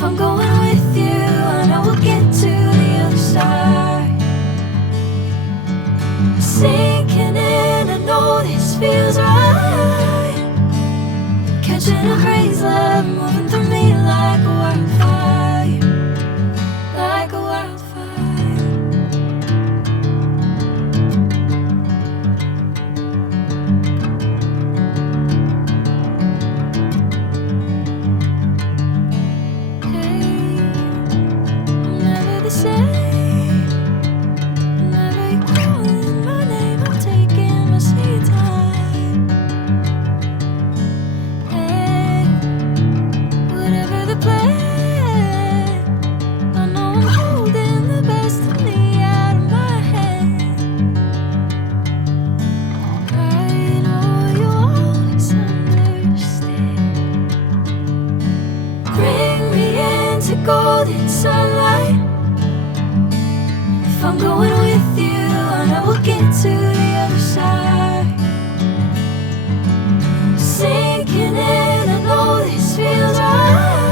If I'm going with you, I know we'll get to the other side. Sinking in, I know this feels right. Catching a crazy love, moving through me like a wildfire, like a wildfire. Hey, I'm never the same. Whenever you're calling my name, I'm taking my sweet time. Hey, whatever the plan, I know I'm holding the best of me out of my hand. I know you'll always understand. Bring me into golden sunlight. If I'm going with you, I know we'll get to the other side. Sinking in, I know this feels right.